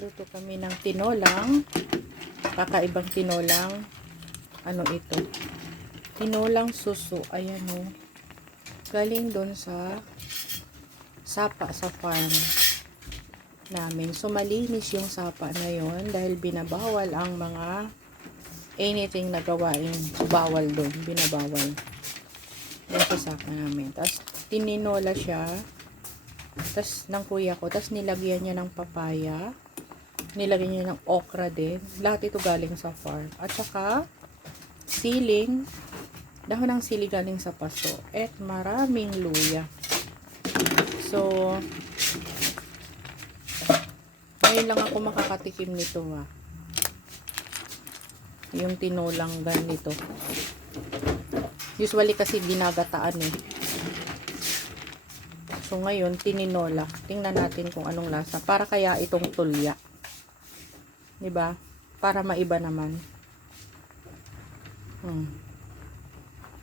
Luto kami ng tinolang. Kakaibang tinolang. Ano ito? Tinolang suso. Ayan o. Galing doon sa sapa sa farm namin. So, malinis yung sapa na yon dahil binabawal ang mga anything na gawain. Bawal doon. Binabawal. Doon sa sapa namin. Tapos, tininola siya. Tapos, ng kuya ko. Tapos, nilagyan niya ng papaya. Nilagyan niya ng okra din. Lahat ito galing sa farm. At saka, siling. Dahon ng sili galing sa paso. At maraming luya. So, ngayon lang ako makakatikim nito yung tinolang ganito. Usually kasi ginagataan eh. So ngayon tininola. Tingnan natin kung anong lasa. Para kaya itong tulya. 'Di ba? Para maiba naman.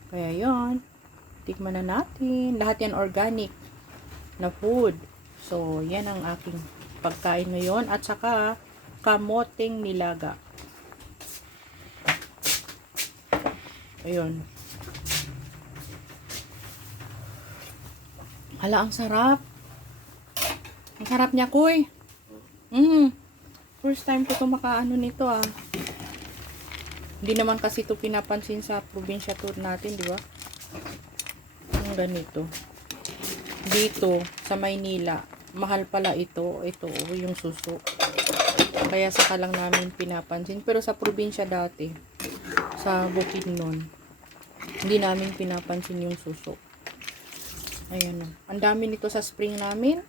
Kaya 'yon. Tikman na natin. Lahat yan organic na food. So, yan ang aking pagkain ngayon. At saka, kamoteng nilaga. Ayun. Hala, ang sarap. Ang sarap niya, kuy. First time ko ito makaano nito Hindi naman kasi ito pinapansin sa probinsya tour natin, di ba? Ang ganito. Dito, sa Maynila, mahal pala ito. Ito, yung suso. Kaya saka lang namin pinapansin. Pero sa probinsya dati, sa Bukidnon, hindi namin pinapansin yung suso. Ayan o. Ang dami nito sa spring namin.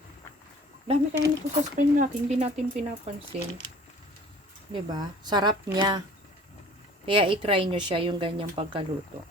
Dami kaya nito sa spring natin. Hindi natin pinapansin. Diba? Sarap niya. Kaya i-try nyo siya yung ganyang pagkaluto.